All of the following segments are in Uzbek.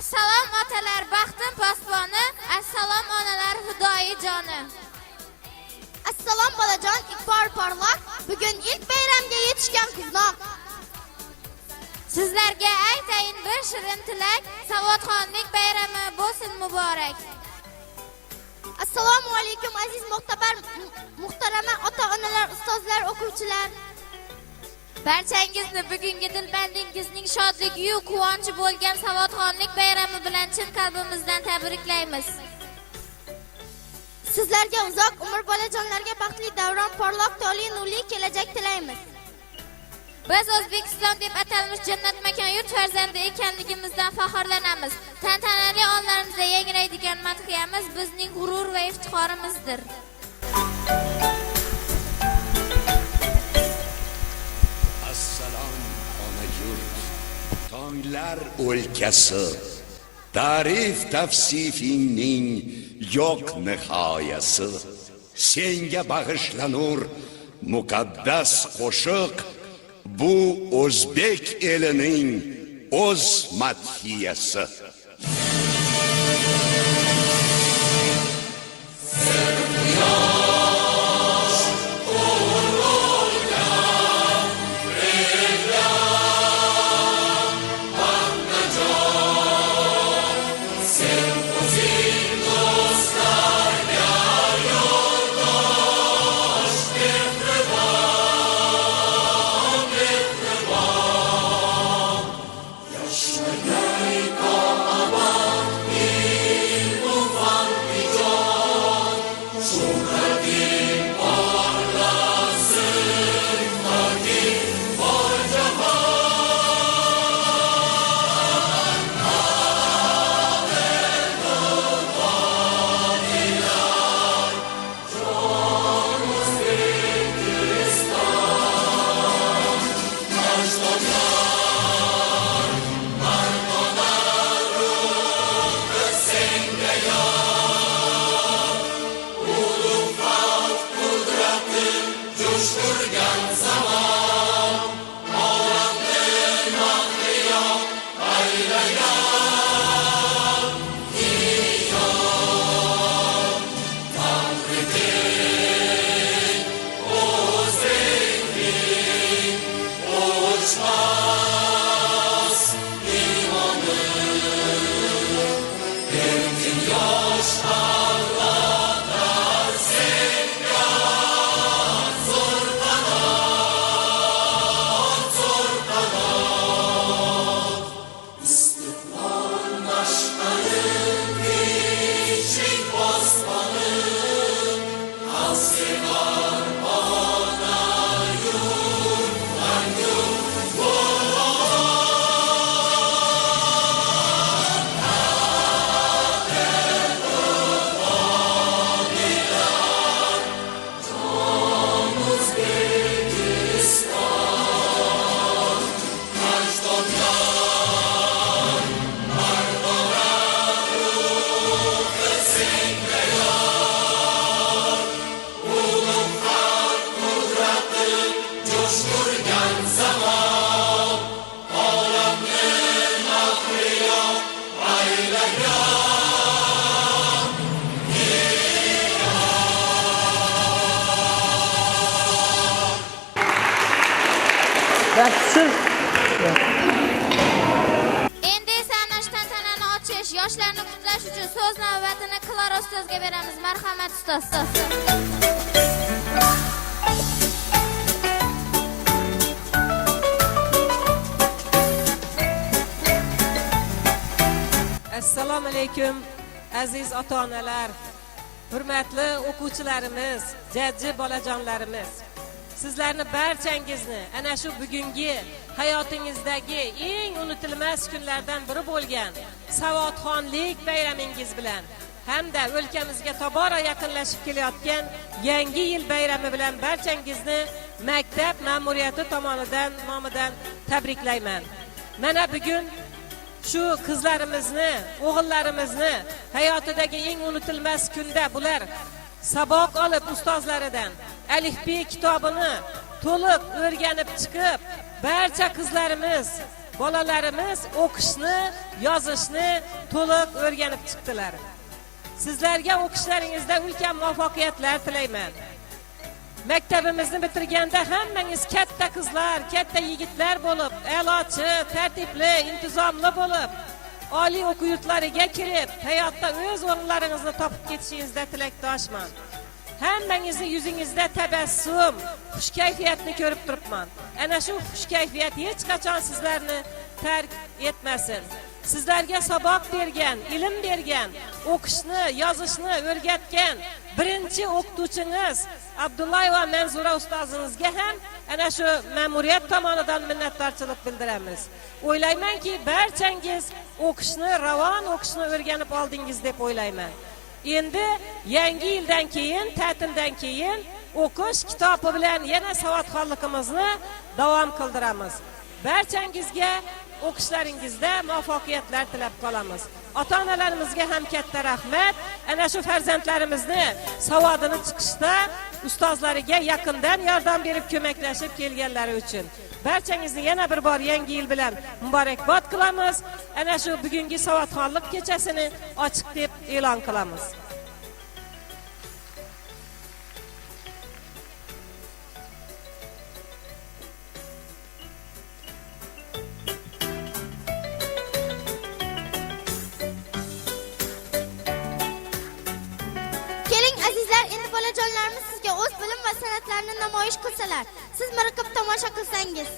Assalom otalar baxtim posboni, assalom onalar fidoyijoni. Assalom bolajon iqbol porloq, bugun ilk bayramga yetishgan quvnoq. Sizlarga aytayin bir shirin tilak, savodxonlik bayrami bo'lsin muborak. Assalomu alaykum aziz muhtarama ota-onalar, ustozlar, o'quvchilar. Barchangizni bugungi dilbandingizning shodligiyu quvonchi bo'lgan savodxonlik bayrami bilan chin qalbimizdan tabriklaymiz. Sizlarga uzoq umr bolajonlarga baxtli davron, porloq, toli, nurli kelajak tilaymiz. Biz O'zbekiston deb atalmish jannat makon yurt farzandi ekanligimizdan faxrlanamiz. Tantanali onlarimizda yangraydigan madhiyamiz bizning g'urur va iftixorimizdir. Assalom ona yurt, tonglar o'lkasi, ta'rif tavsifingning yo'q nihoyasi. Senga bag'ishlanur muqaddas qo'shiq, bu o'zbek elining o'z madhiyasi. Endi esa ana shu tantanani ochish, yoshlarni qutlash uchun so'z navbatini Klara ustozga beramiz. Marhamat ustoz. Assalomu alaykum aziz ota-onalar, hurmatli o'quvchilarimiz, jajji bolajonlarimiz. Sizlarni barchangizni ana shu bugungi hayotingizdagi eng unutilmas kunlardan biri bo'lgan savodxonlik bayramingiz bilan hamda o'lkamizga tobora yaqinlashib kelayotgan yangi yil bayrami bilan barchangizni maktab ma'muriyati nomidan tabriklayman. Mana bugun shu qizlarimizni, o'g'illarimizni hayotidagi eng unutilmas kunda bular saboq olib ustozlaridan alifbe kitobini to'liq o'rganib chiqib, barcha qizlarimiz bolalarimiz o'qishni, yozishni to'liq o'rganib chiqdilar. Sizlarga o'qishlaringizda ulkan muvaffaqiyatlar tilayman. Maktabimizni bitirganda hammangiz katta qizlar, katta yigitlar bo'lib, a'lochi, tartibli, intizomli bo'lib, oliy o'quv yurtlariga kirib, hayotda o'z o'rinlaringizni topib ketishingizda tilakdoshman. Hammangizni yuzingizda tabassum, xush kayfiyatni ko'rib turibman. Ana shu xush kayfiyat hech qachon sizlarni tark etmasin. Sizlarga saboq bergan, ilm bergan, o'qishni, yozishni o'rgatgan birinchi o'qituvchingiz Abdullayeva Manzura ustozimizga ham ana shu ma'muriyat tomonidan minnatdorchilik bildiramiz. O'ylaymanki, barchangiz o'qishni, ravon o'qishni o'rganib oldingiz deb o'ylayman. Endi yangi yildan keyin, ta'tildan keyin o'qish kitobi bilan yana savodxonligimizni davom qildiramiz. Barchangizga o'qishlaringizda muvaffaqiyatlar tilab qolamiz. Ota-onalarimizga ham katta rahmat. Ana shu farzandlarimizni savodini chiqishda ustozlariga yaqindan yordam berib ko'maklashib kelganlari uchun barchangizni yana bir bor yangi yil bilan muborakbod qilamiz. Ana shu bugungi savodxonlik kechasini ochiq deb e'lon qilamiz. Keling azizlar, endi bolajonlarimiz sizga o'z bilim va san'atlarini namoyish qilsalar, siz miriqib tomosha qilsangiz.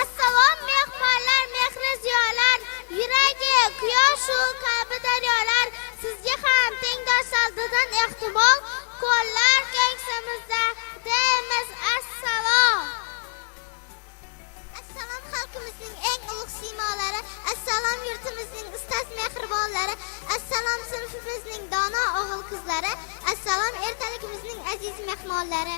Assalom mehmonlar, mehri ziyolar, yuragi quyoshu qalbi daryolar, sizga ham tengdosh oldidan ehtimol, qo'llar kengsimizda deymiz assalom. Assalom xalqimizning eng ulug' siymolari, assalom yurtimizning ustoz mehribonlari, assalom sinfimizning dono o'g'il qizlari, assalom ertaligimizning aziz mehmonlari.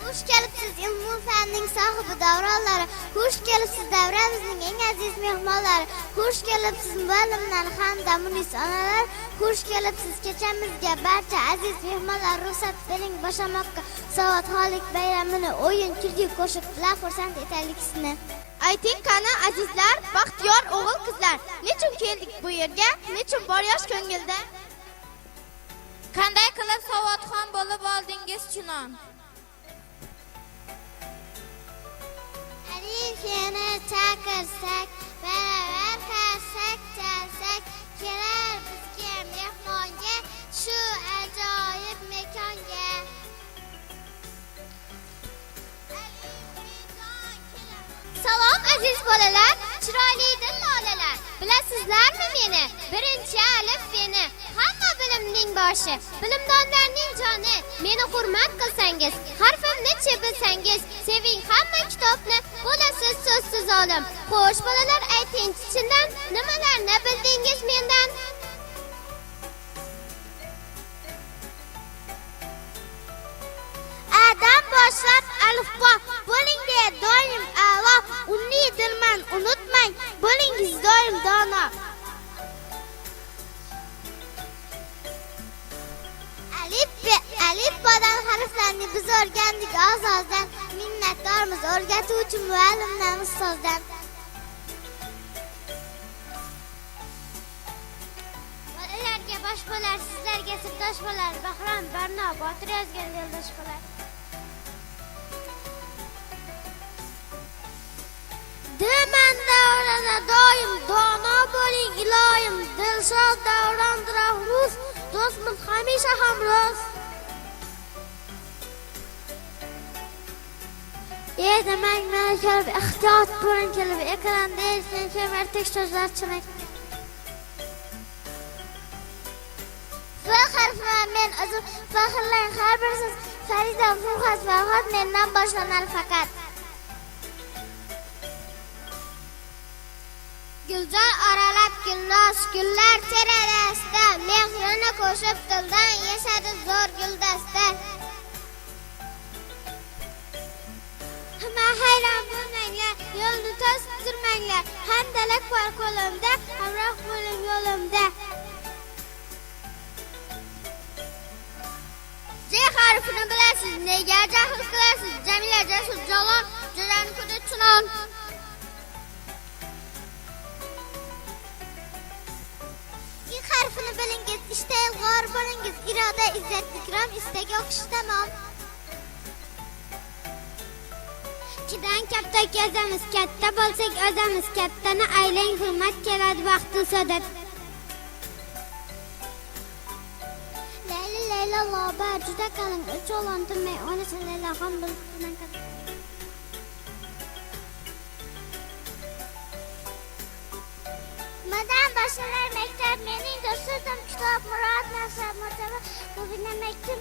Xush kelibsiz ilmu fanning sohibi davronlari, xush kelibsiz davramizning eng aziz mehmonlari, xush kelibsiz muallimlar hamda munis onalar, xush kelibsiz kechamizga barcha aziz mehmonlar. Ruxsat bering boshlamoqqa savodxonlik bayramini o'yin kulgi qo'shib bilan xursand etaylik sizni. Ayting qani azizlar, baxtiyor o'g'il qizlar, nechun keldik bu yerga, nechun bor yosh ko'ngilda? Qanday qilib savodxon bo'lib oldingiz chunon? Alifini chaqirsak, baravar qarsak, chalsak, kelar bizga mehmonga, shu ajoyib mekonga. Salom aziz bolalar, chiroyli dil lolalar. Bilasizlarmi meni? Birinchi alif beni, hamma bilimning boshi, bilimdonlarning joni. Meni hurmat qilsangiz, harfimni bilsangiz, seving hamma kitobni, bo'lasiz so'zsiz olim. Xo'sh bolalar, ayting, chindan nimalarni bildingiz mendan? Adam boshlab alifbo, bo'ling deya doim a'lo, umiddirman, unutmang, bo'lingiz doim dono. Alifbodan harflarni biz o'rgandik oz-ozdan, minnatdormiz o'rgatuvchi muallimlarimiz ustozdan. Bolalarga bosh bo'lar, sizlarga sirdosh bo'lar, Bahrom Barno Botir yozgan yo'ldosh bo'lar. Deman davrada doim dono bo'ling iloyim, Dilshod davron Rahmus, do'stmiz hamisha hamroz. Demang meni ko'rib ehtiyot bo'ling, kelib ekranda eshitgan martek so'zlar chimak. Faxr men o'zim faxrlang har birsiz, Farida Fuxat va Fuxat mendan boshlanar faqat. Gulzor oralab gullos, gullar terarasida, mehrini qo'shib dildan yashadi zo'r guldasta. Hamma hayron bo'lmanglar, yo'lni to'sib turmanglar, hamdalak bor qo'limda, hamroh bo'ling yo'limda. harfini bilasiz, nega jahl qilasiz? Jamila Jasur Jalol, Jo'rani kudi Chinon. İlk harfini bilingiz, ishda ilg'or bo'lingiz, iroda, izzat, ikrom, istak o'qish tamom. Kidan katta kezamiz, katta bo'lsak o'zamiz, kattani aylang, hurmat keladi vaqtin sodat. Layla loba juda qalin, uch o'g'lon tinmay onasi Laylaxon bo'lib Madam Bashirlar maktab mening do'stim kitob Murod Nasr Murtaba Mubina maktum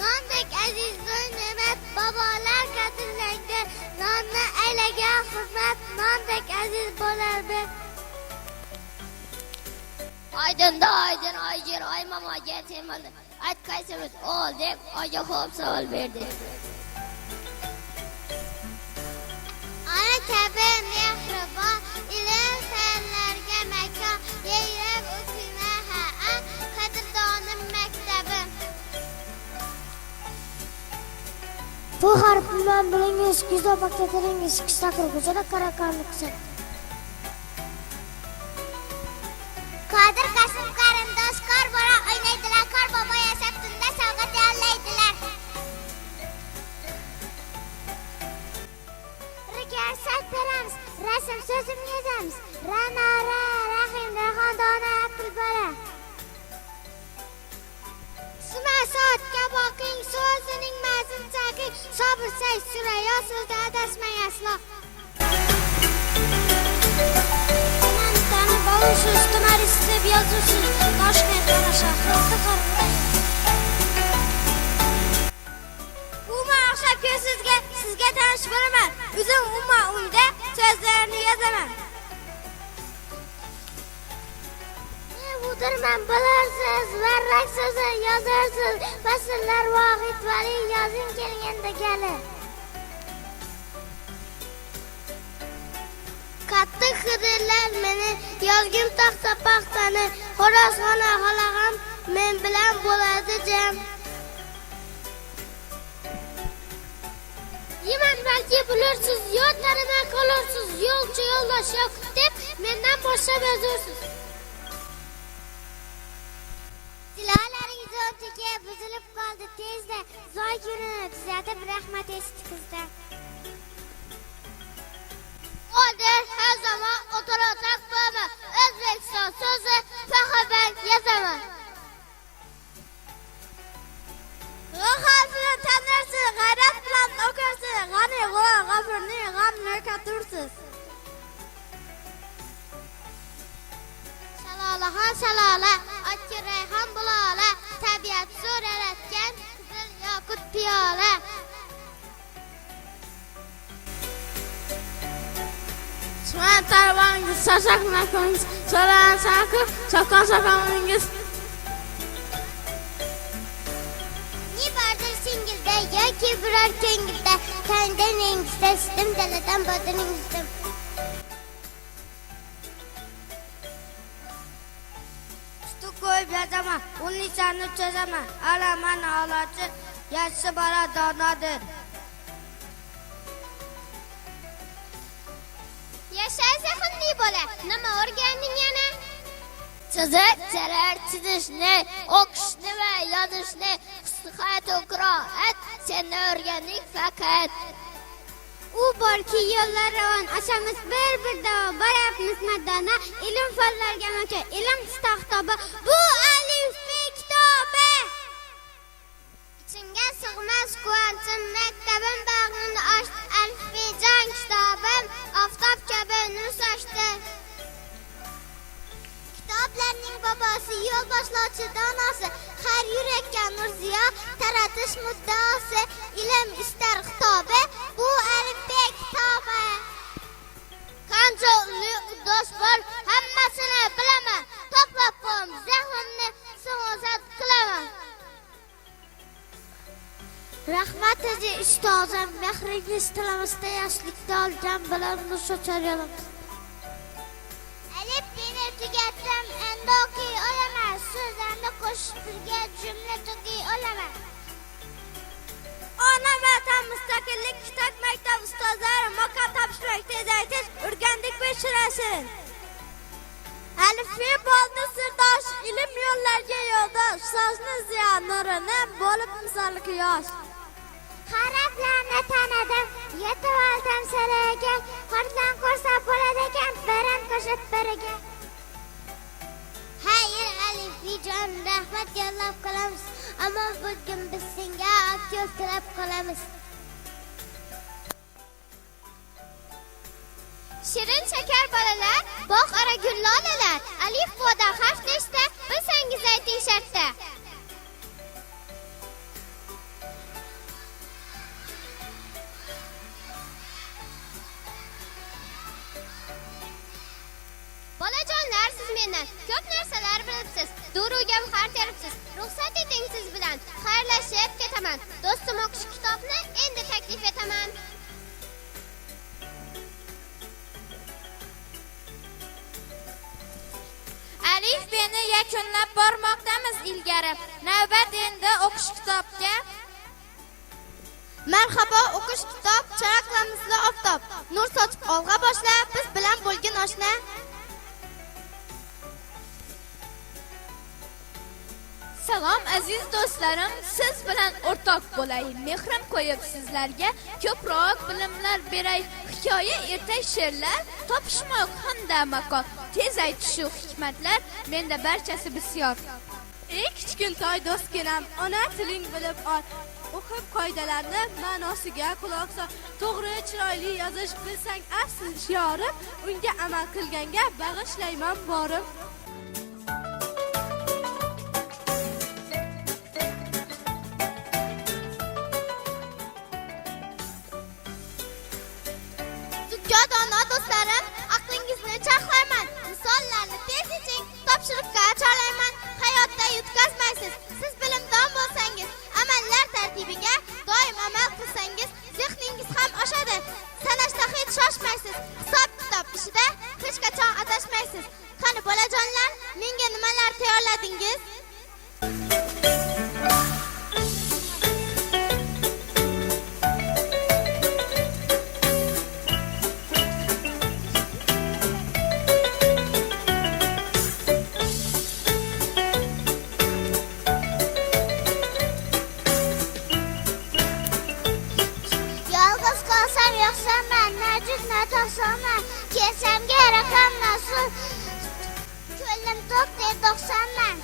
Nondek aziz ne'mat babolar qadrlangan nonni aylagan hurmat nondek aziz bo'lardi. Oydinda oydin oygir oy momoga temildi. Ayt qaysimiz o'l deb oyga xo'p savol berdi. Ana kabi mehribon ilm fanlarga makon yayrab o'tina ha qadrdonim maktabim. Bu harf bilan bilingiz kitob paketiningiz kistaqir ko'chada qarakanliqsiz. Qodir Qasim qarindosh kor bora o'ynaydilar, kor bobo yasab tunda savg'at yollaydilar. Riyarsat beramiz, rasm so'zim yozamiz. Ranara, Rahim, Rayhondona, Pulbola. Sumasotga boqing, so'zining mazmun chaqing, sabr say surayo so'zda adashmay aslo. Oluşuz, tınarisi yazısız, Toshkent ana shahri qarinda. Uma o'xshab sizga tanish bo'laman. O'zim Uma uyda so'zlarni yozaman. Budirman bilarsiz, varrak so'zi yozarsiz. Fasllar vohid vali yozing kelganda gali. Qattiq xidirlar meni, yozgim taxta paxtani, xo'rozxona xalag'am men bilan bo'ladi jam. Yeman balki bilursiz, yodlaridan qolursiz, yo'lchi yo'ldosh yo'q deb mendan boshlab yozursiz. Dilolaringiz o'rtaga buzilib qoldi tezda, zoy kunini tuzatib rahmat eshitdi qizdan. Oder her zaman oturacak baba. Özbekistan sözü fakat ben yazamam. Ruh harfini tanırsın, gayret bilan okursun. Gani gula gafurni gamni katursiz. Şalalahan şalala, atki reyhan bulala. Tabiat sur eretken, kızıl yakut piyala. So'ran tarvoningiz, shashaq makoningiz, so'ran shaqib, shaqon shaqoningiz. Ni bardir singilda yoki biror ko'ngilda, tandaningizda sidim daladan bodiningizda. Usti qo'yib yozaman, unisani cho'zaman, alaman olochi, yaxshi bola donodir. Yashaysa xundiy bola, nima o'rganding yana? Chiziq, charar chizishni, o'qishni va yozishni, his-hayot va qiroat seni o'rganding faqat. U borki yo'llar ravon, ashamiz bir davom, boryapmiz madona, ilm fanlarga makon, ilm kitobi, bu alifbe kitobi. Ichimga sig'mas quvonchim, maktabim bag'rini ochdi, alifbejon kitobim, oftob kabi nur sochdi. Kitoblarning bobosi, yo'l boshlovchi donosi, har yurakka nur ziyo, taratish muddaosi, ilm istar xitobi, bu alifbe kitobi. Qancha do'st bor, hammasini bilaman, to'plab qo'yim, zehnimni sug'urtat qilaman. Rahmat edi ustozim, mehringiz tilamizda yoshlikda olgan bilan nur sochar yo'limiz. Alif beni tugatdim, endi o'qiy olaman, so'zlarni qo'shib birga jumla to'kiy olaman. Ona Vatan Mustaqillik kitob maktab ustozlari maqom topshirib tezaytish o'rgandik beshirasin. Alifbe bo'ldi sirdosh, ilm yo'llarga yo'ldosh, so'zni ziyon nurini bo'lib misoli quyosh. Harflarni tanadim, yetib oldim siraga, qordan ko'rsa bo'ladi ekan, baran qo'shib biriga. Hayır Alifjon, rahmat yo'llab qolamiz, ammo bugun biz senga aktyor tilab qolamiz. Shirin shakar bolalar, bog' ara gul lolalar, alif boda harf nechta, bilsangiz ayting shartda. Bolajonlar, siz mendan ko'p narsalar bilibsiz. Duruga har teribsiz. Ruxsat eting siz bilan. Xayrlashib ketaman. Do'stim o'qish kitobni endi taklif etaman. Alif beni yakunlab bormoqdamiz ilgari. Navbat endi o'qish kitobga. Marhaba, o'qish kitob, charaqlamizda oftob. Nur sochib olg'a boshla, biz bilan bo'lgin oshna. Salom aziz do'stlarim, siz bilan o'rtoq bo'lay. Mehrim qo'yib sizlarga ko'proq bilimlar beray. Hikoya, ertak, she'rlar, topishmoq hamda makon. Tez aytishu hikmatlar menda barchasi bisyor. Ey kichkintoy do'stginam, ona tiling bilib ol. O'qib qoidalarni ma'nosiga quloq sol. To'g'ri, chiroyli yozish bilsang asl shiorim, unga amal qilganga bag'ishlayman borim. Jodona do'stlarim, aqlingizni charxlayman. Misollarni tez iching, topshiriqqa chorlayman. Hayotda yutqazmaysiz. Siz bilimdon bo'lsangiz, amallar tartibiga doim amal qilsangiz, zehningiz ham oshadi. Sanashda hech shoshmaysiz. Hisob-kitob ishida hech qachon adashmaysiz. Qani bolajonlar, menga nimalar tayyorladingiz? Yolg'iz qolsam yo'qsaman, najidni to'qsaman, kesamga raqam nasl, ko'lim to'q deb to'qsaman.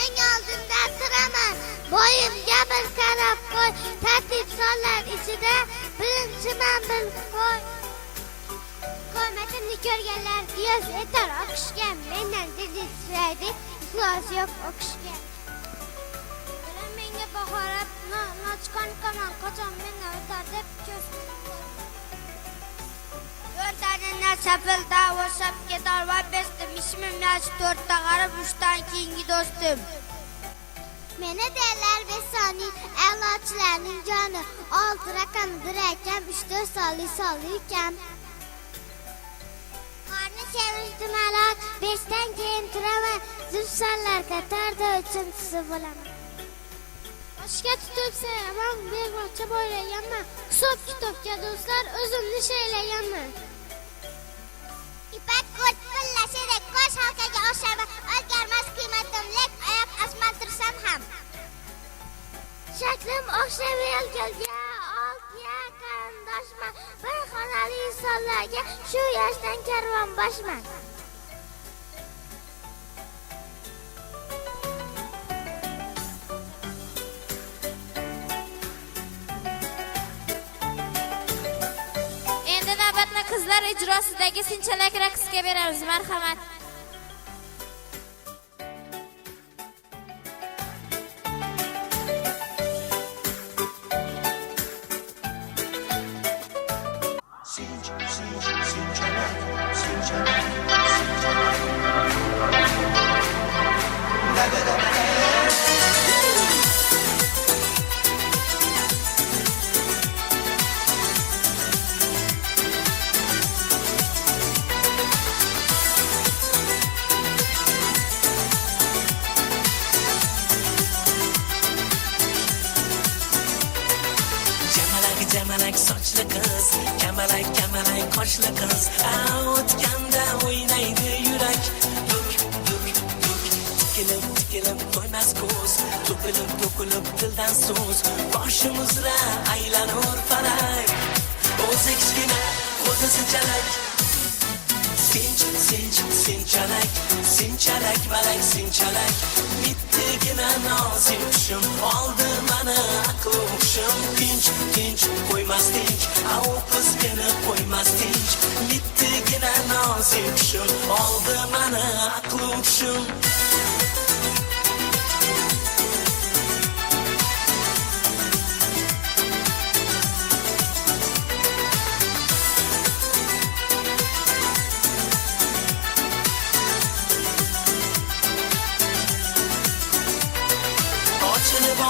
Eng oldinda turaman, bo'yimga bir qarab qo'y, tartib sonlar ichida birinchiman bil qo'y. Qo'matimni ko'rganlar yoz etar o'qishga, mendan didisraydi, ixlos yo'q o'qishga. Menga bahorab, nochqon qaman, qachon mendan o'tar deb ko'z. Yo'rtadinlar safilda o'sab ketar va bestim. Ishmim yosh 4 qarib 3dan keyingi do'stim. Meni derler besani, evlatçılarının canı. 6 rakamıdır ekem, 3-4 sallı iken. Karnı çevirdim alat, 5'ten keyin turaman. Zülf sallar katarda üçüncüsü bulamam. Başka tutup sayamam, bir bahçe boylayamam. Hisob kitobga do'stlar, o'zimni shaylayamam. İpek kurt pillashidek qosh halqaga oshaman. O'zgarmas qiymatim, lek oyoq osmantirsam ham. Shaklim o'xshab yelkalga, oltiya qarindoshman. Bir xonali insonlarga shu yoshdan karvon boshman. Endi navbatni qizlar ijrosidagi Sinchalak raqsiga beramiz. Marhamat. Camalak sochli qiz, kamalak qoshli qiz, o'tganda o'ynaydi yurak. Duk duk duk, tikilib to'ymas ko'z, to'kilib dildan so'z, boshimizda aylanur falak. O'zi kichkina, o'zi sinchalik. Sinchalik, malak sinchalik. Bittigina nozik qushim, oldi mani aql hushim. Tinch, qo'ymas tinch, u qiz meni qo'ymas tinch. Bittigina nozik qushim, oldi mani aql hushim.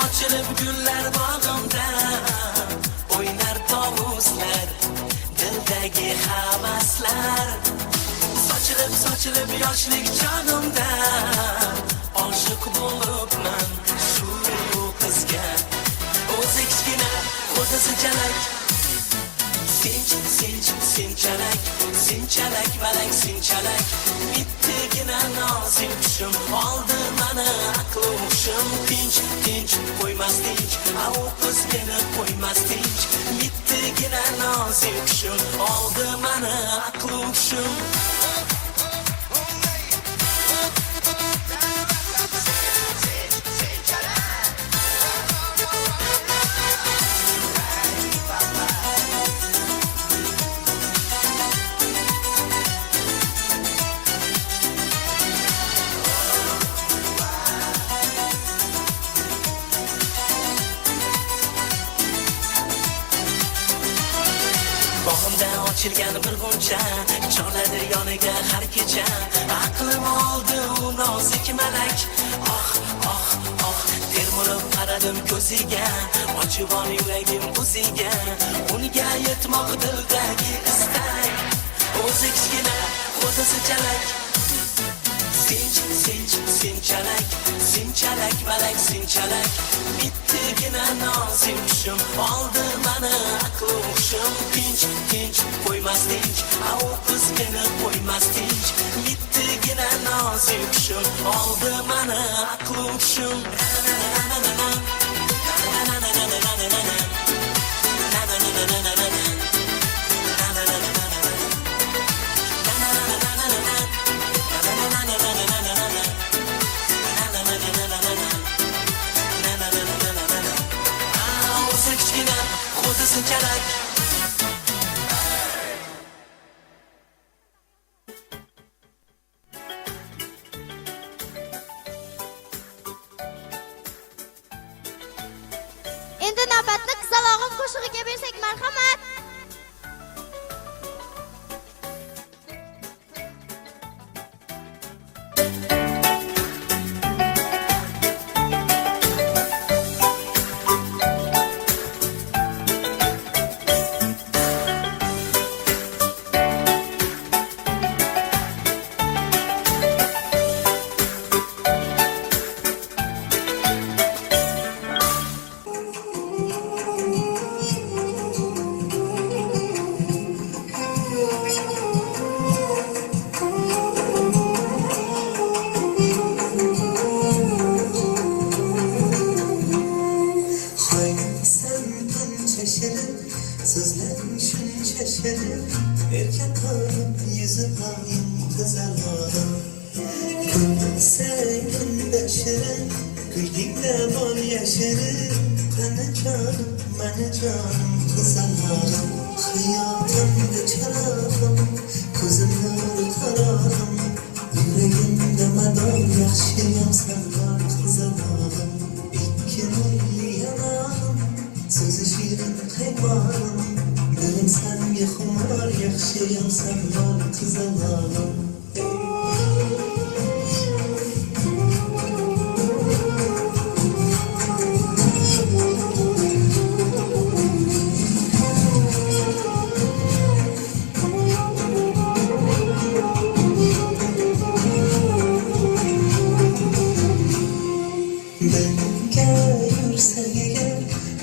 Ochilib gullar bog'imda, o'ynar tovuslar, dildagi havaslar. Sochilib yoshlik chog'imda, oshiq bo'libman shu qizga. O'zi kichkina, o'zi sinchalik. Sinchalik, malak sinchalik. Bittigina nozik qushim, oldi mani aql hushim. Tinch, qo'ymas tinch, u qiz meni qo'ymas tinch. Bittigina nozik qushim, oldi mani aql hushim. Ochilgan bir g'uncha, chorladi yoniga har kecha. Aqlim oldi u nozik malak. Oh, termulib qaradim ko'ziga, ochibon yuragim o'ziga. Unga yetmoq dildagi istak. O'zi kichkina, o'zi sinchalik. Sinchalik, malak sinchalik. Bittigina nozik qushim, oldi mani aql hushim. Tinch, qo'ymas tinch, u qiz meni qo'ymas tinch. Bittigina nozik qushim, oldi mani aql hushim. Sinchalik. Endi navbatni qizalog'im qo'shig'iga bersak, marhamat.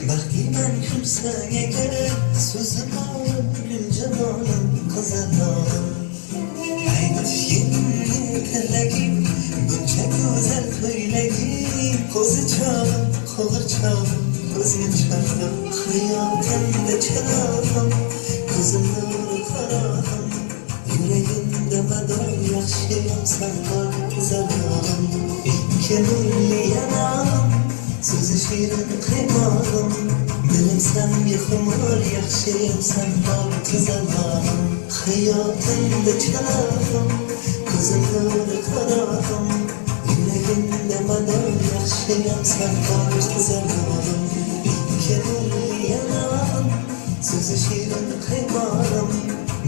Vaqti men kulsang agar so'zim bor gul javonim qizilorim aytishimni tilagim buncha go'zal ko'ylagim ko'zi cholim qo'g'ircholim ko'zga cholim hayotimda chirog'im ko'zim nuri qarog'im yuragimda mador yaxshiyam san bor zalorim ikki nurli yanam so'zi shirin qiymoqim dilim senga xumor yaxshiyam san bor qizalorim hayotimda chirog'im ko'zim nuri qarog'im yuragimda mador yaxshiyam san bor qizalorim ikki nurli yanam so'zi shirin qiymoqim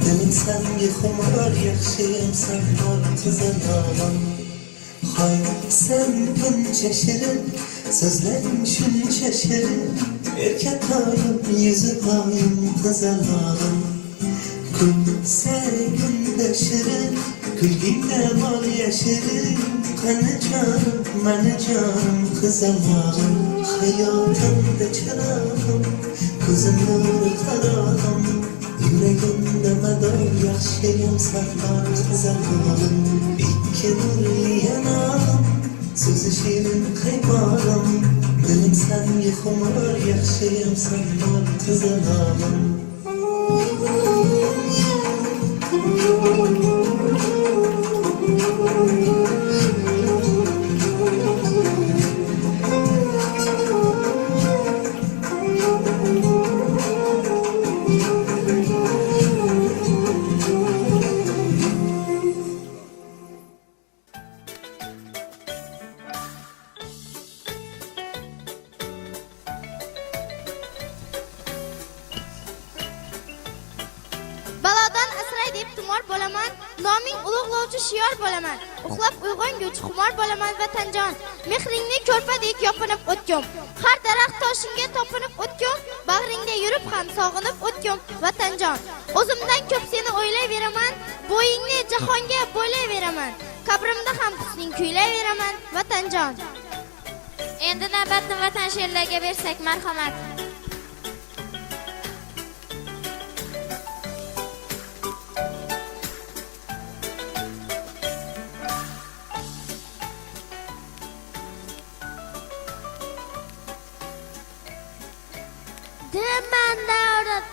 dilim senga xumor yaxshiyam san bor qizalorim Hay sen buncha shirin sözlerim shuncha shirin erkatoyim yuzi oyim qizalorim kulsagunda shirin kulgingda bor yashirin qani jonim mani jonim qizalorim hayotimda chirog'im ko'zim nuri qarog'im yuragimda mador yaxshiyam san bor qizalorim ikki nurli yanam so'zi shirin qiymoqim dilim senga xumor yaxshiyam san bor qizalorim Balodan asray deb tumor bo'laman, noming ulug'lovchi shiyor bo'laman. Uxlab uyg'onguvchi xumor bo'laman vatanjon. Mehringni ko'rpadek yopinib o'tgum. Har daraxt toshingga topinib o'tgum. Bag'ringda yurib ham sog'inib o'tgum vatanjon. O'zimdan ko'p seni o'ylayveraman, bo'yingni jahonga bo'ylayveraman. Qabrimda ham husning kuylayveraman vatanjon. Endi navbatni vatan she'rlariga bersak marhamat. Demen davlat,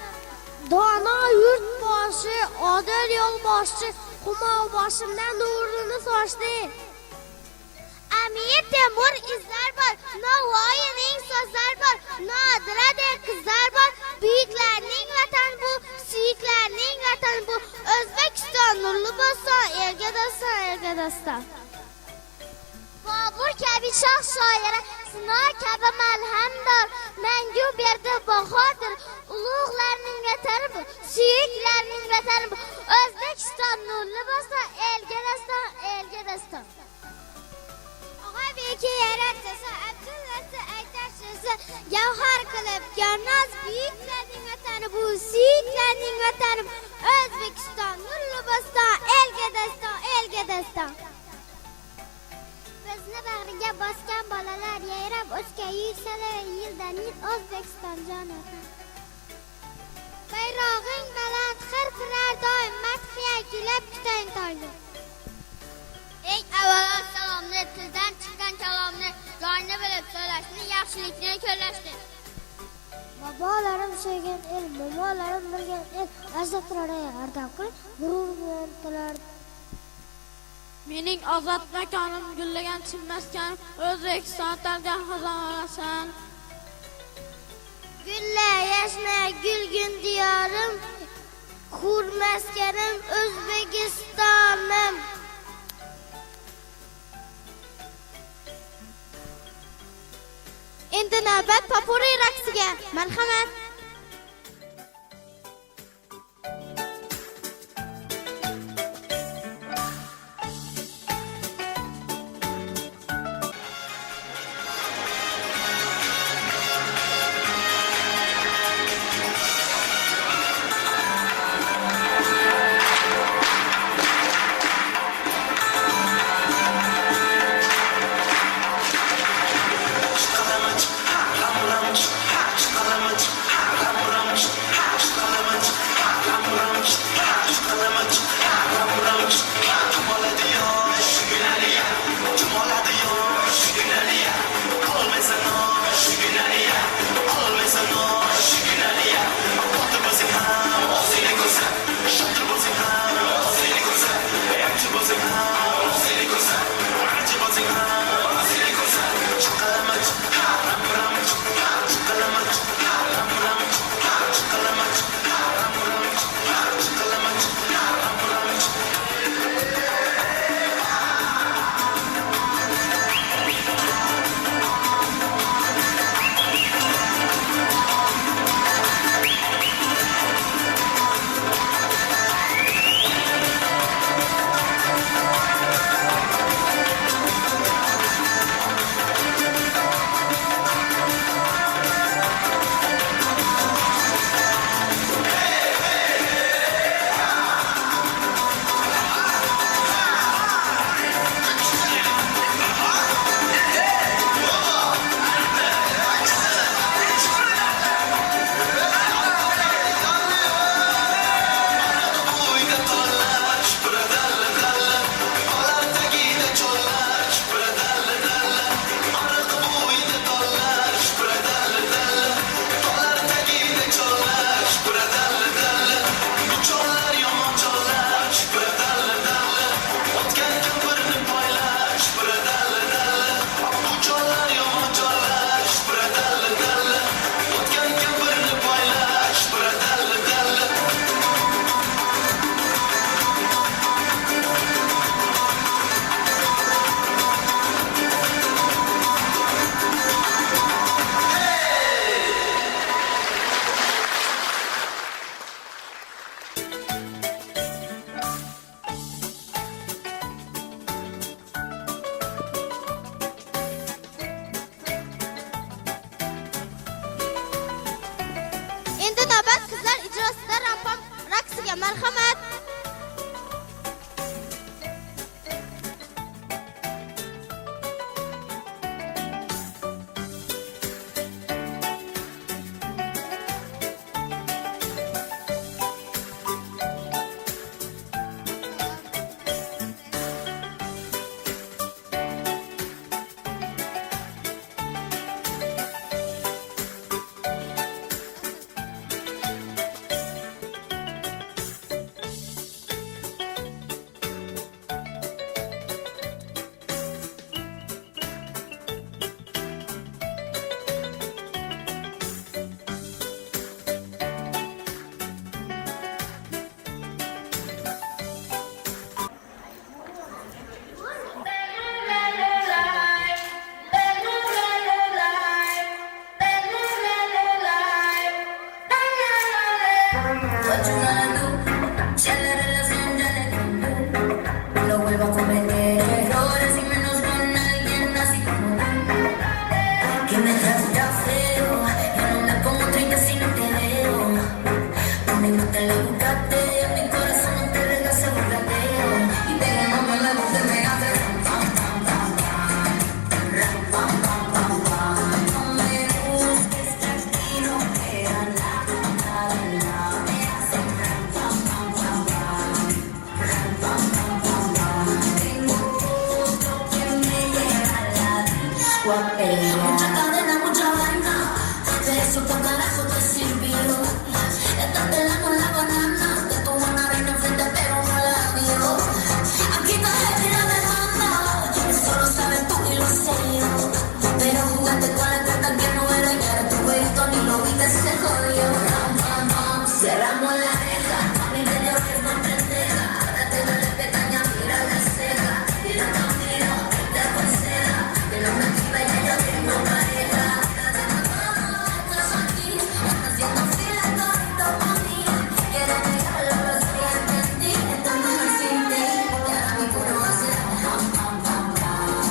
dono yurt boshi, odil yo'l boshi, Humo boshimdan nurini sochdi. Amir Temur izlar bor, Navoiyning so'zlar bor, Nodiradek qizlar bor. Buyuklarning vatan bu, suyuklarning vatan bu. O'zbekiston nurli bo'lsin, elga doston, elga doston. Bobur kabi shoh shoiri, Sino kabi malhamdor, mangu berdi bahodir. Ulug'larning vatani bu, suyuklarning vatani bu. O'zbekiston nurli bo'lsin, elga doston, elga doston. Beki yaratsa Abdullasi aytar so'zi gavhar qilib Yarnaz buyuklarning vatani bu, suyuklarning vatani bu. O'zbekiston nurli bo'lsin, elga doston, elga doston. Bizni bag'riga bosgan bolalar yayrab o'sgan yuksalar yildan yil O'zbekiston jonatan. Bayrog'ing baland xirqirar doim madhiya kuylab kutang toyni. Eng avvalo salomni, tildan chiqqan kalomni, joyini bilib so'rashni, yaxshilikni ko'rlashni. Bobolarim sevgan el, momolarim bilgan el, azzatlari ardam qil, g'urur bilan tilar. Mening ozod makonim, gullagan chinmaskanim, O'zbekiston talgan xazon olasan. Gulla yashna gulgun diyorim, hurmaskanim O'zbekistonim. Endi navbat popuri raqsiga. Marhamat. Marhamat. No vuelvo a cometer errores y menos con alguien así como tú. Que me trata feo, yo no me pongo triste si no te veo. Tú me gusta la buscate, mi corazón no te deja ese borrateo. Y tengo un nombre nuevo que me hace ram, pam, pam, pam, pam, ram, pam, pam, pam, pam. No me busques, que aquí no queda nada, nada, nada. Me hace ram, pam, pam, pam, pam, ram, pam, pam, pam, pam. Tengo otro que me lleva a la disco a pelear. Mucha cadena, mucha vaina, de eso pa' carajo te sirvió. Esta tela con la banana, de tu buena reina enfrente pero no la vio. Aquí está la demanda, eso lo sabes tú y lo sé yo. Pero jugaste con la carta que no era y ahora tu jueguito ni lo viste, se jodió. Ram, pam, pam, cerramos la reja, mi interior es no prendera. Ahora te duele pestaña, mira la ceja. Mira, no mira, te aconsera. De lo que iba ya yo tengo pareja. Estás aquí, estás haciendo fila todito pa' mí. Quiero dejarlo, lo sé, entendí. Esto no me siente. Y ahora mi culo hace ram, pam, pam, pam.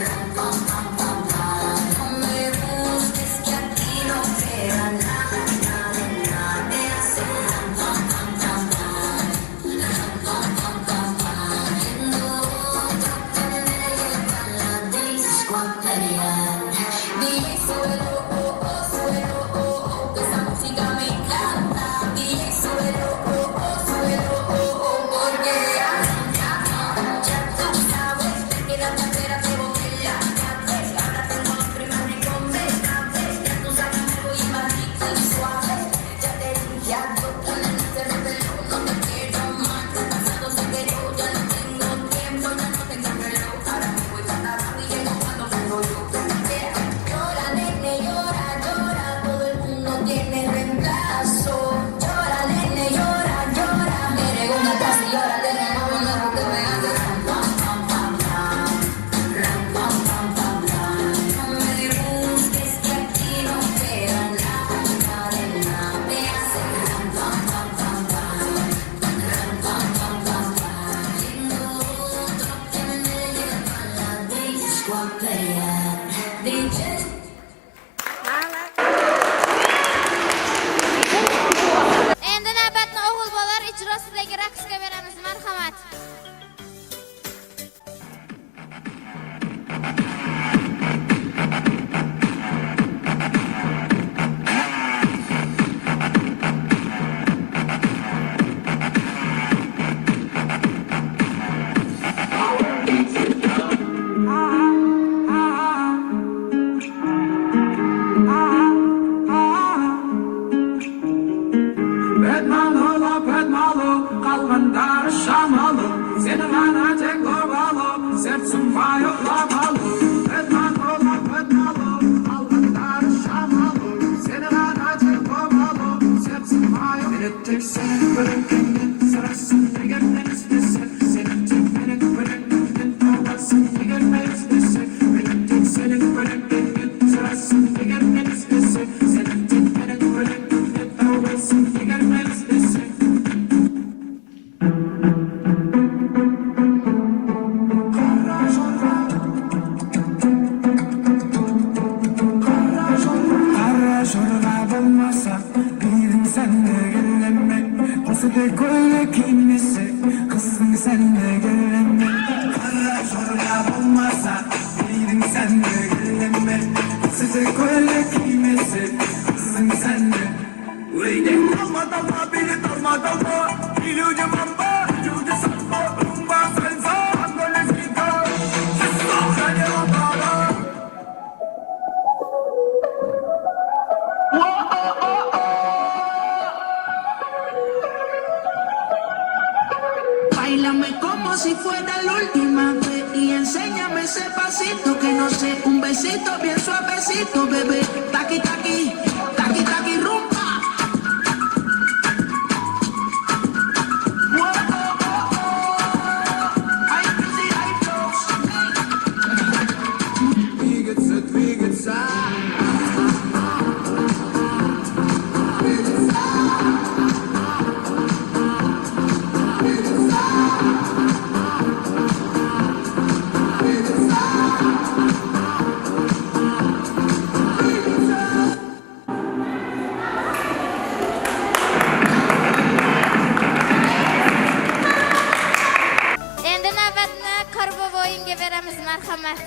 Ram, pam, pam, pam, pam. No me busques que aquí no queda nada, nada, nada. Me hace ram, pam, pam, pam, pam. Ram, pam, pam, pam, pam. Tengo otro que me lleva a la disco a pelear. DJ, súbelo, oh, oh, súbelo, oh, oh, que esa música me encanta. DJ, súbelo, oh, oh, súbelo, oh, oh, porque ya tú sabes, espérate, porque la llaves. Ahora tengo los primeros y conversables. Ya tú sabes, me voy más rico y suave. Ya te dije algo, que la noche no te lo, no te quiero más. Tu pasado se quedó, ya no tengo tiempo, ya no tengo reloj. Ahora me voy a estar y llego cuando vengo yo. Llora, nene, llora, llora, todo el mundo tiene reemplazo. Llora, nene, llora, llora, me regó una taza y llora, nene, no, no, que me hace ram, pam, pam, pam, pam, ram, pam, pam, pam, pam. No me busques que aquí no queda nada, nada, nada. Me hace ram, pam, pam, pam, pam, ram, pam, pam, pam, pam. Tengo otro que me lleva a la disco a pelear. DJ. Endi navbatni o'g'il bolar ijrosidagi raqsga beramiz. Marhamat. Pedmalı, kalbinde şamalı. Seni bana tek ovalı, sertsin bayılamalı. Pedmalı, kalbinde şamalı. Seni bana tek ovalı, sertsin bayılamalı. Beni tek seni bırakın, sırasın görmek istesin. Seni tek beni bırakın, olasın görmek istesin. Beni tek seni bırakın, sırasın görmek istesin. Seni tek beni bırakın, olasın görmek istesin. Kara şorla bulmasa, bilin sen de gelleme. O sürekli dalma beni dalma. Bir ucu mamba, bir ucu samba. Rumba, salsa, angolesito. Seni otara. Báilame como si fuera la última vez y enséñame ese pasito que no sé, un besito bien suavecito, bebé. Taqui taqui, taqui taqui rumba. Двигаться. Endi navbatni Qorbobo o'yinga beramiz, marhamat.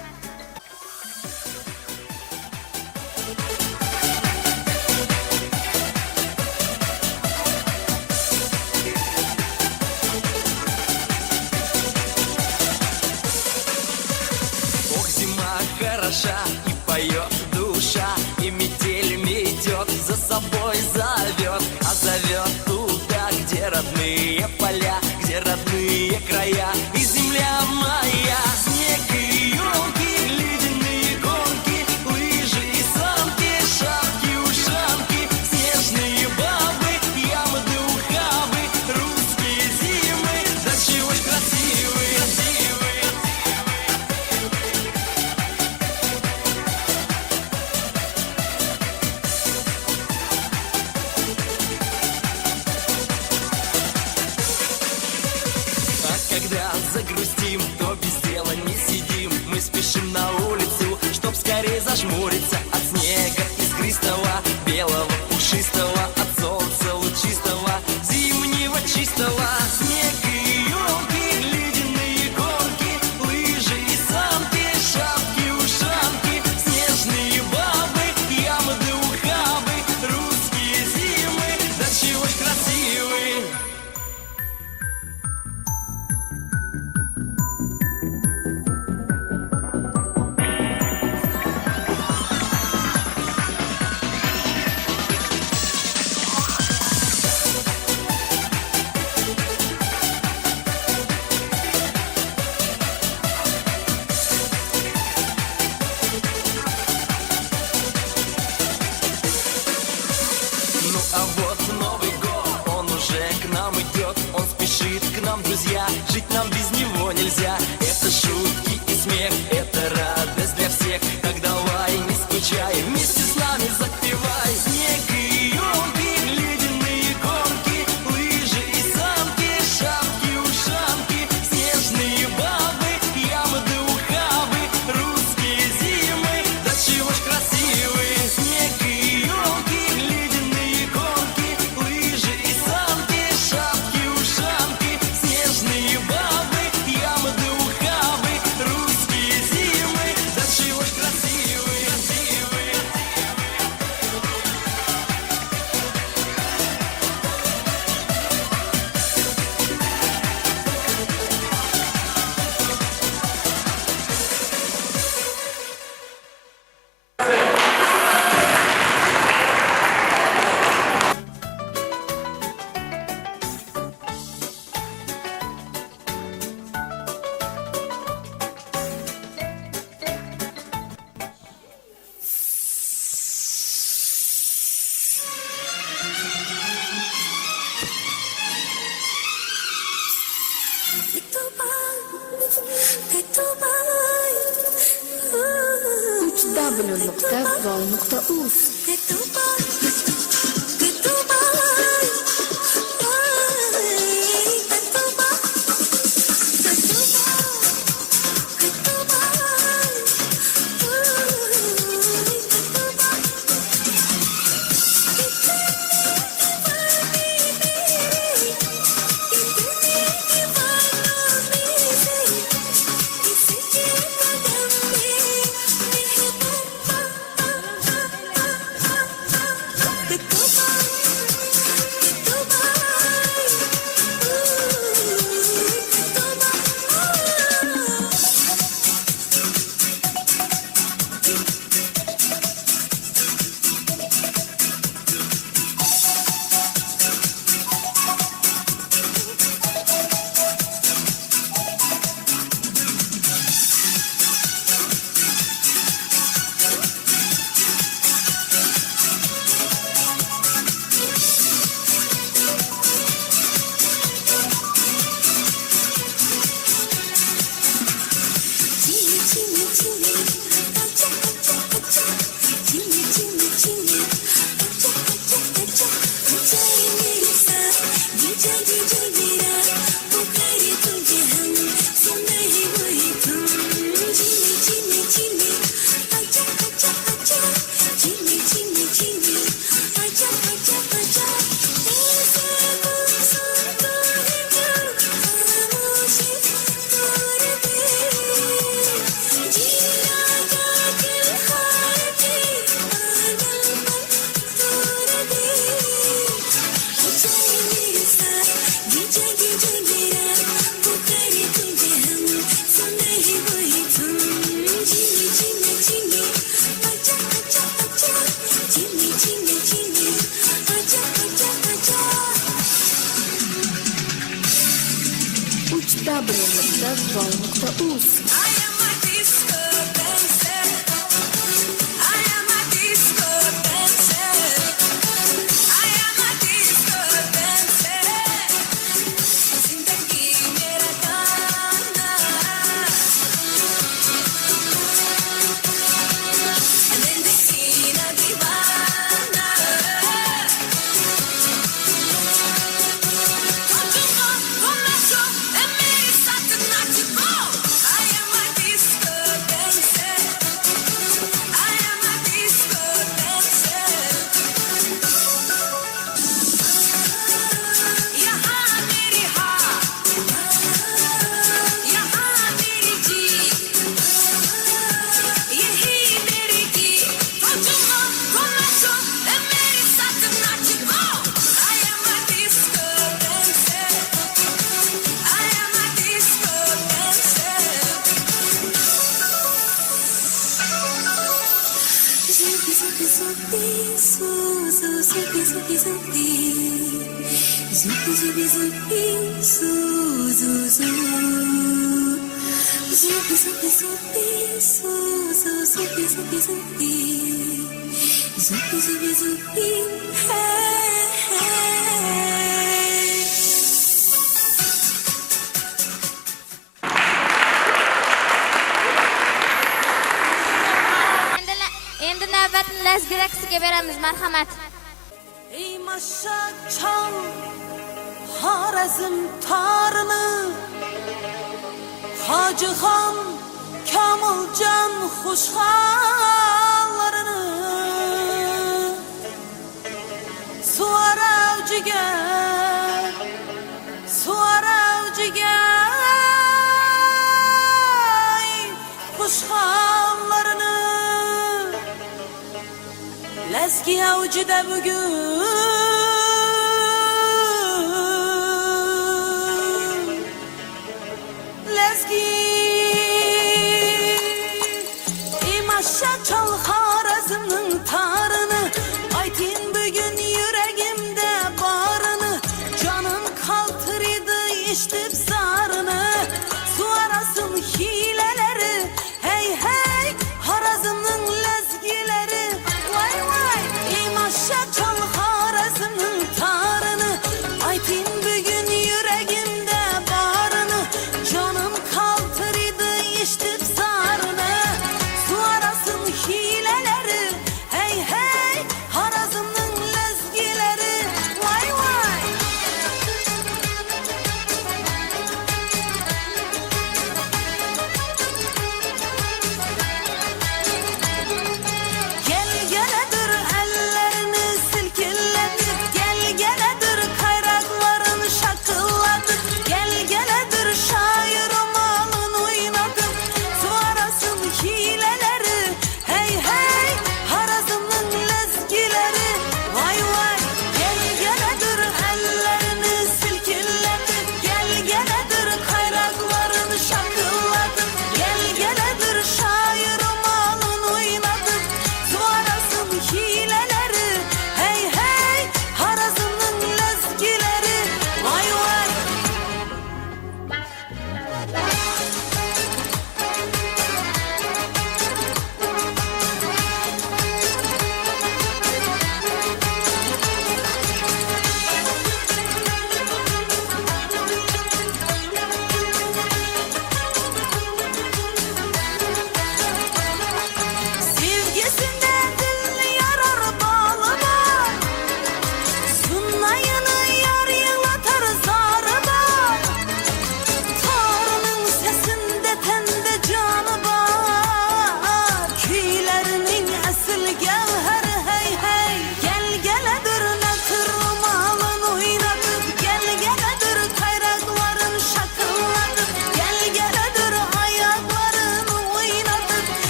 Ох, зима хороша, и поет душа, и метель метет, за собой зовет, а зовет туда, где родные поля, где родные края, и земля моя. Снег и елки, ледяные гонки, лыжи и санки, шапки, ушанки, снежные бабы, ямы да ухабы, русские зимы, да чего ж красивые, красивые. А когда загрустим, то без дела не сидим. Мы спешим на улицу, чтоб скорее зажмуриться от снега искристого, белого, пушистого, от солнца лучистого, зимнего чистого. Снег и елки, ледяные горки, лыжи и санки, шапки, ушанки, снежные бабы, ямы да ухабы, русские зимы, да чего ж красивые. Ну а вот Новый год, он уже к нам идет, он спешит к нам, друзья, жить нам без него нельзя. Это шутки и смех, это радость для всех, так давай не скучай, вместе с нами запевай. Снег и елки, ледяные горки, лыжи и санки, шапки, ушанки, снежные бабы, ямы да ухабы, русские зимы, да чего ж красивые. Снег и елки, ледяные горки, лыжи и санки, шапки, ушанки, снежные бабы, ямы да ухабы, русские зимы, да чего ж красивые, красивые. www.vol.uz. Endi navbatni Lazgiraksiga beramiz, marhamat. Ey maşa çal Harazm tarını Hacıxan Kamilcan xuşxallarını Suar avcıga xuşxallarını Lezgi avcıda bugün Lezgi İmaşa çal Harazm'ın tarını Aytin bugün yüreğimde barını Canım kaltırıydı içtip sarını Su arasın hileleri Hey hey Harazm'ın lezgileri Vay vay İmaşa çal Harazm'ın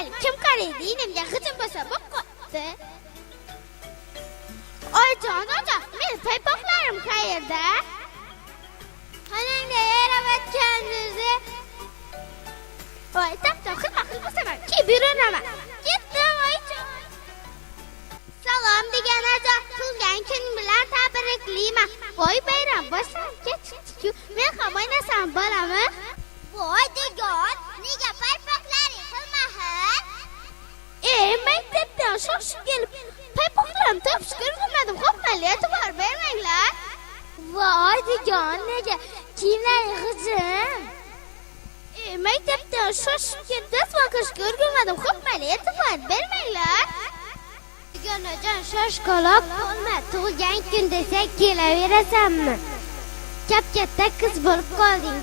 mayli kim qaraydi inimga g'ijim bo'lsa bo'p qopti. Oyijon, meni paypoqlarim qayerda? Xonangda yaravatgandingiz. Voy, tapta xilma bo'lsaman, kiyib yuraman. Ketdim oyijon. Salom degan ajo, tug'ilgan kun bilan tabriklayman. Voy, bayram boshlanib ketdi-ku. Men ham o'ynasam bo'ladimi? Voy degan, nega paypoqlaring qilmahin? Maktabdan shoshib kelib, paypoqlarimni topishga ulgurmadim. Xo'p, mayli, e'tibor bermanglar. Voy degan, nega kiyimlaring g'ijim? Maktabdan shoshib kelib, dastmol qilishga ulgurmadim. Xo'p, mayli, e'tibor bermanglar. Degonajon, shoshqaloq bo'lma. Tug'ilgan kun desa kelaverasanmi? Kap-katta qiz bo'lib qolding.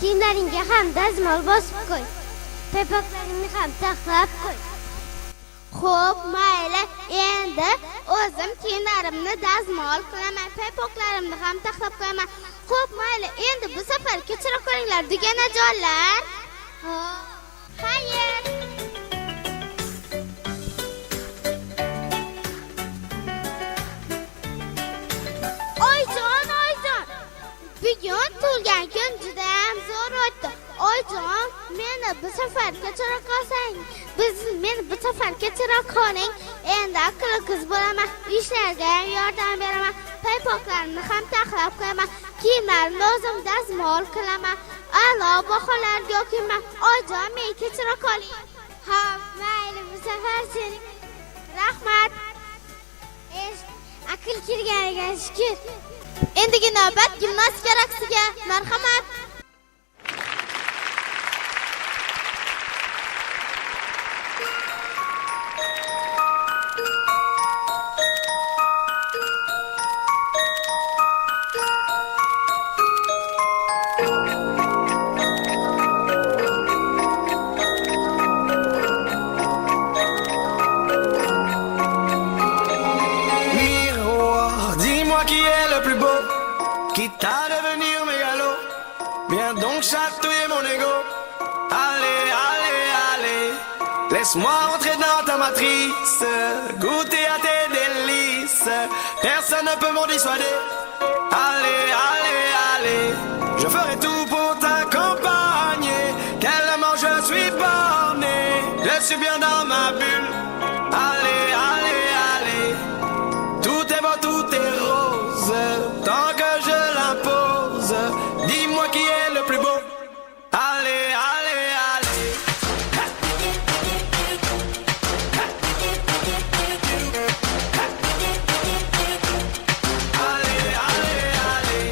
Kiyimlaringga ham dazmol bosib qo'y. Paypoqlaringni ham taxlab qo'y. Xo'p, mayli. Endi o'zim kiyimlarimni dazmol qilaman, paypoqlarimni ham taxlab qo'yaman. Xo'p, mayli. Endi bu safar kechira qo'yinglar, deganajonlar. Xayr. Bugun tug'ilgan kun juda ham zo'r o'tdi. Oyijon, meni bu safar kechira qolsang, meni bu safar kechira qoling. Endi aqlli qiz bo'laman, ishlarga ham yordam beraman, paypoqlarimni ham taxlab qo'yaman, kiyimlarimni o'zim dazmol qilaman, a'lo baholarga o'qiyman. Oyijon, meni kechira qoling. Ha, mayli, bu safar seni. Rahmat. Aql kirganiga shukr. Endigi navbat gimnastika raqsiga. Marhamat. Miroir, dis-moi qui est le plus beau, quitte à devenir mégalo. Viens donc chatouiller mon ego. Allez, allez, allez, laisse-moi entrer dans ta matrice, goûter à tes délices. Personne ne peut m'en dissuader. Allez, allez, allez, je ferai tout pour t'accompagner. Tellement je suis borné, je suis bien dans ma bulle. Allez, allez, allez, tout est beau, tout est rose, tant que je l'impose. Dis-moi qui est le plus beau. Allez, allez, allez. Allez, allez, allez.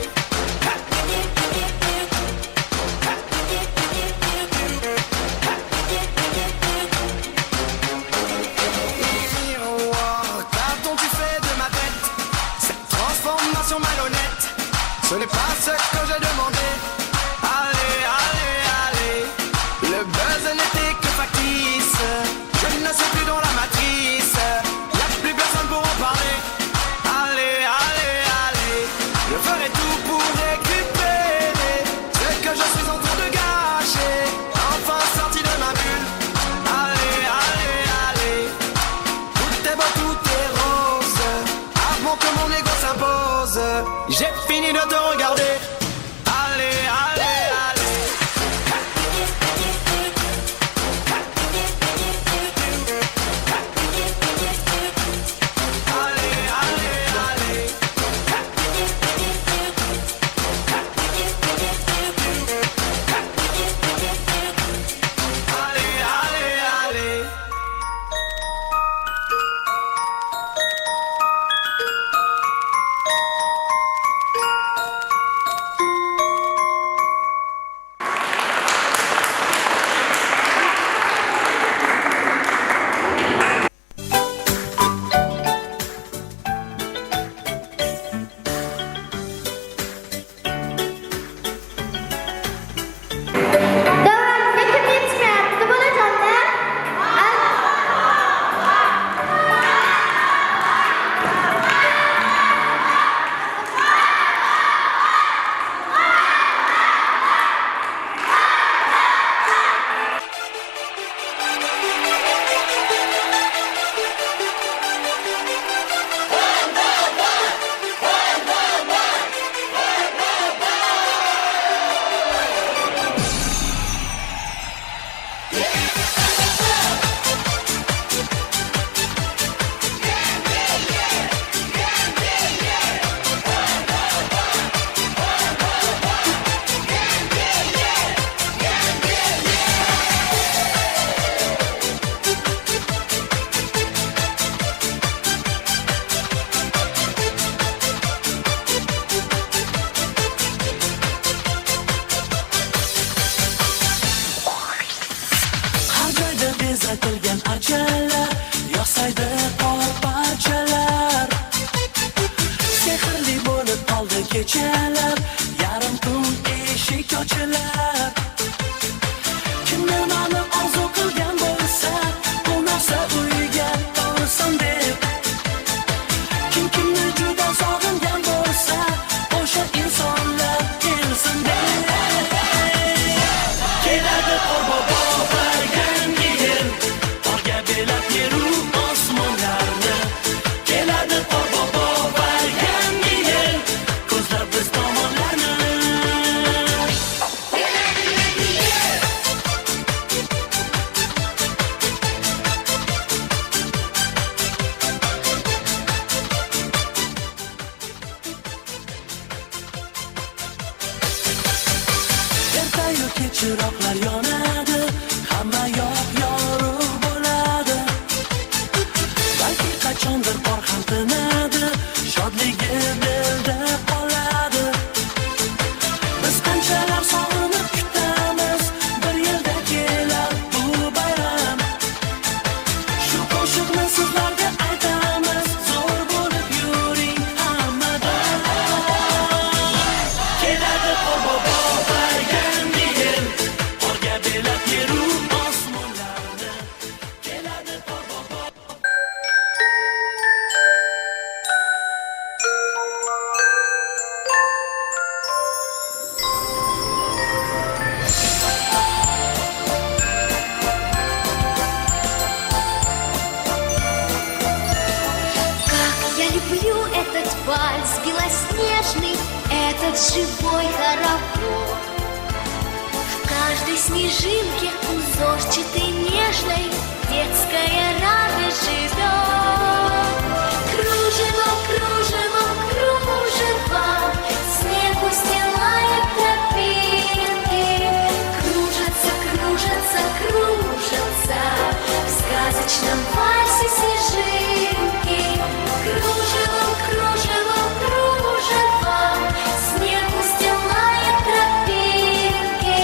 archalar, yosaydi qor parchalar. Sehrli bo'lib qoldi kechalar, yarim tun eshik ochilar. Kim nimani orzu qilgan bo'lsa, bu narsa uyga borsin deb. Kim kimni juda sog'ingan bo'lsa, o'sha insonlar kelsin deb. Keladi Qorbobo yangi yil, qorga belab yeru osmonlarni. Keladi Qorbobo yangi yil, ko'zlab biz tomonlarni. Ertayu kechroqlar yonadi, hamma yoq yorug' bo'ladi. Balki qachondir qor ham tinadi, shodligi dilda qoladi. Biz qanchalar sog'inib kutamiz, bir yilda kelar bu bayram. Shu qo'shiqni sizlarga aytamiz, zo'r bo'lib yuring hammadan. Keladi Qorbobo yangi yil, qorga belab yeru osmonlarni. Keladi Qorbobo. Как я люблю этот вальс белоснежный, этот живой хоровод. В каждой снежинке узорчатой нежной детская радость живет. Кружево, кружево, кружево, снег устилает тропинки. Кружатся, кружатся, кружатся в сказочном вальсе снежинки. Кружево, кружево, кружево, снег устилает тропинки.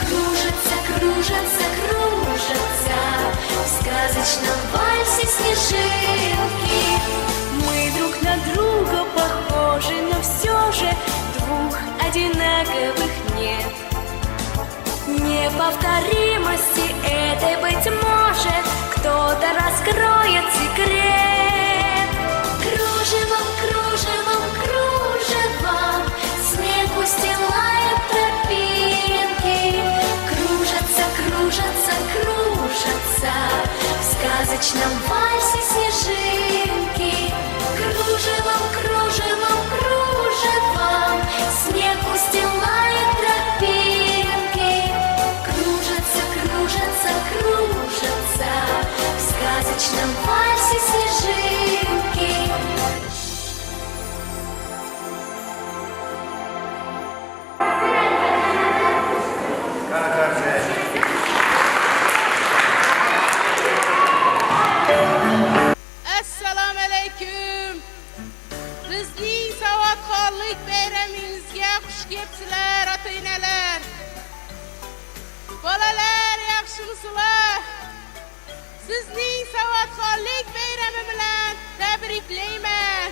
Кружатся, кружатся, кружатся в сказочном вальсе снежинки. Мы друг на друга похожи, но все же двух одинаковых нет. Неповторимости этой, быть может, кто-то раскроет секрет. Кружевом, кружевом, кружевом снег устилает тропинки. Кружатся, кружатся, кружатся в сказочном вальсе снежинки. Кружевом, кружевом, кружевом снег устилает тропинки. Кружатся, кружатся, кружатся в сказочном вальсе снежинки. Assalomu alaykum. Bizning savodxonlik bayramingizga xush kelibsizlar, ota-onalar. Bolalar, yaxshimisizlar? Sizning savodxonlik bayrami bilan tabriklayman.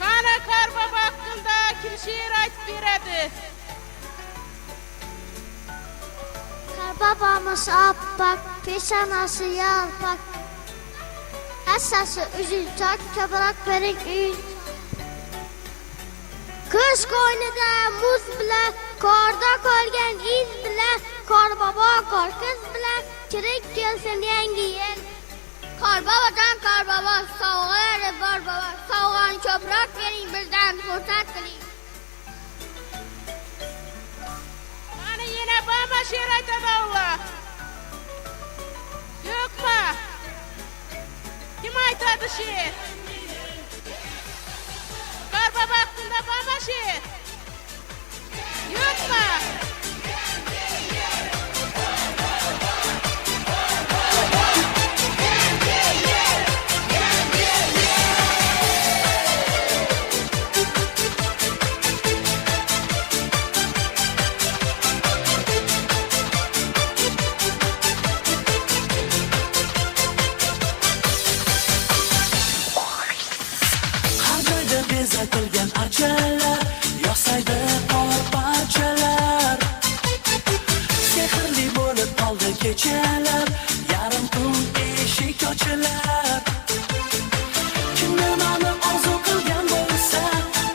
Qani Qorbobo haqida kim she'r aytib beradi? Qorbobomiz oppoq, peshonasi yalpoq, hassasi uzunchoq, ko'proq bering uy. Ko'z qo'ynida muz bilan, qorda qolgan iz bilan, Qorbobo qorqiz bilan kirik kelsin yangi yil. Qorbobodan Qorbobo sovg'alari bor bobo, sovg'ani ko'proq bering, bizdan fursat qiling. Mana yana bama she'r aytadi Allah. Yo'qmi? Kim aytadi she'r? Qorbobo haqida bama she'r. Yo'qmi? kechalar, yarim tun eshik ochilar. Kim nimani orzu qilgan bo'lsa,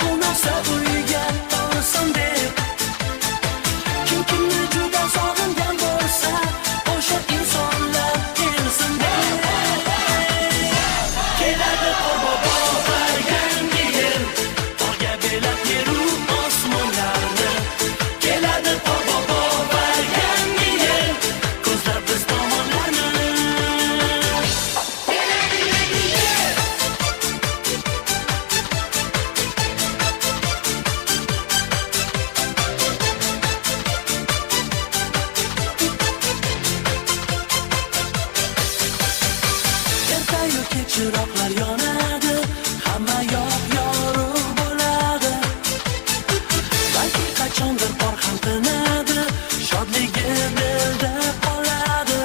bu narsa uyga borsin deb. Kim kimni juda sog'ingan bo'lsa, o'sha insonlar kelsin deb. Keladi Qorbobo yangi yil, tog'ga belab yeru osmonlarni. Keladi Qorbobo yangi yil, ko'zlab biz tomonlarni. Keladi yangi yil. Ertayu kech chiroqlar yonadi, hamma yoq yorug' bo'ladi. Balki qachondir qor ham tinadi, shodligi dilda qoladi.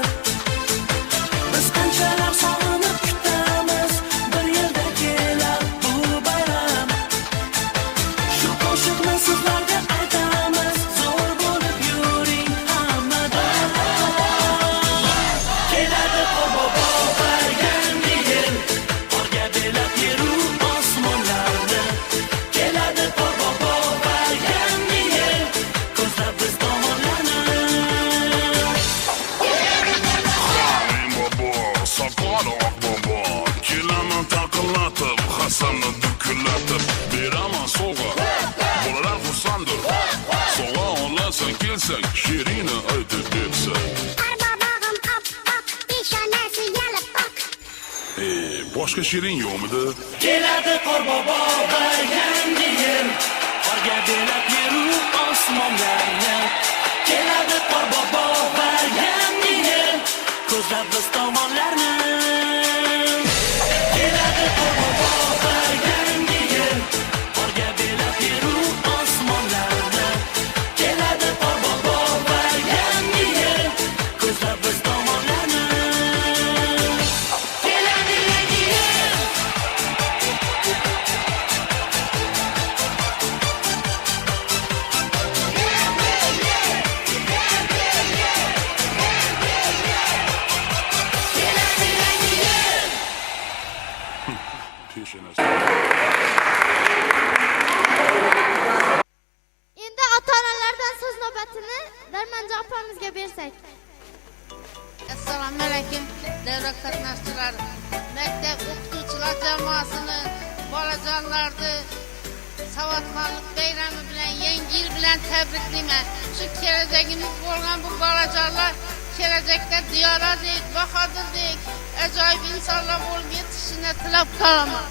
Biz qanchalar sog'inib kutamiz, bir yilda kelar bu bayram. Shu qo'shiqni sizlarga aytamiz, zo'r bo'lib yuring hammadan. Keladi Qorbobo yangi yil, tog'ga belab yeru osmonlarni. Keladi Qorbobo yangi yil, ko'zlab biz tomonlarni. Bobo, saqaloq bobo, kelaman taqillatib, hasamni dukullatib, beraman sovg'a, bolalar xursanddir. Sovg'a olasan kelsang, shirini aytib bersan. Arbobog'im oppoq, peshonasi yalab-oq. Boshqa shirin yo'qmidi? Keladi Qorbobo yangi yil, tog'ga belab yeru osmonlarni. Keladi Qorbobo yangi yil, ko'zlab biz tomonlarni. Keladi Qorbobo yangi yil, tog'ga belab yeru osmonlarni. Keladi Qorbobo yangi yil, ko'zlab biz tomonlarni. Keladi yangi yil. Endi ota-onalardan so'z navbatini Darmanjo opamizga bersak. Assalomu alaykum davra qatnashchilari. Maktab o'qituvchilar jamoasini, bolajonlarni savodxonlik bayrami bilan, yangi yil bilan tabriklayman. Shu kelajagimiz bo'lgan bu bolajonlar kelajakda diyoradek, bahodildek, ajoyib insonlar bo'lib yetishishini tilab qolaman.